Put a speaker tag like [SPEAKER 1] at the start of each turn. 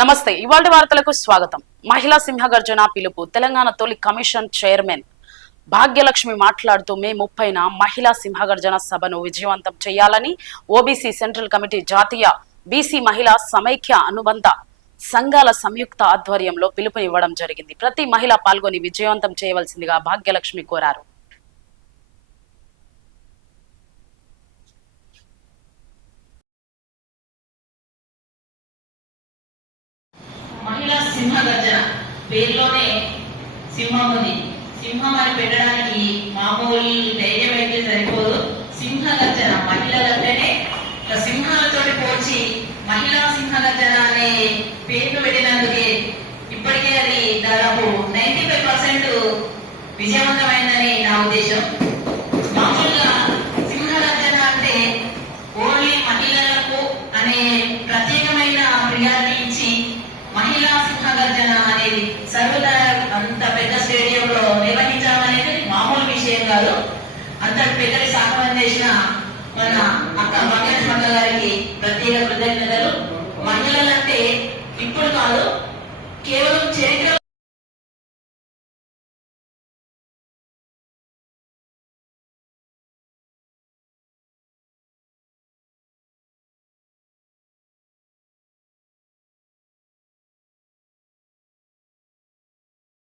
[SPEAKER 1] నమస్తే ఇవాళ వార్తలకు స్వాగతం. మహిళా సింహగర్జన పిలుపు. తెలంగాణ తొలి కమిషన్ చైర్మన్ భాగ్యలక్ష్మి మాట్లాడుతూ మే ముప్పైన మహిళా సింహగర్జన సభను విజయవంతం చేయాలని ఓబీసీ సెంట్రల్ కమిటీ జాతీయ బీసీ మహిళా సమైక్య అనుబంధ సంఘాల సంయుక్త ఆధ్వర్యంలో పిలుపునివ్వడం జరిగింది. ప్రతి మహిళ పాల్గొని విజయవంతం చేయవలసిందిగా భాగ్యలక్ష్మి కోరారు.
[SPEAKER 2] మహిళా సింహ గర్జన. పేరులోనే సింహం ఉంది సింహం అని పెట్టడానికి మామూలు ధైర్యం అయితే సరిపోదు. సింహ గర్జన మహిళలంటేనే ఒక సింహాలతోటి పోల్చి మహిళా సింహ గర్జన అనే పేరు పెట్టినందుకే ఇప్పటికే అది దాదాపు నైన్టీ ఫైవ్ పర్సెంట్ విజయవంతమైందని నా ఉద్దేశం. మామూలుగా సింహగర్జన అంటే ఓన్లీ మహిళలకు అనే ప్రత్యేకమైన ఫిర్యాదు సింహ గర్జన అనేది సర్వత అంత పెద్ద స్టేడియం లో నిర్వహించడం అనేది మామూలు విషయం కాదు. అంత పెద్దని సాహసం చేసిన మన అక్క మంగళ మంగ గారికి ప్రత్యేక కృతజ్ఞతలు. మహిళలంటే ఇప్పుడు కాదు కేవలం చరిత్ర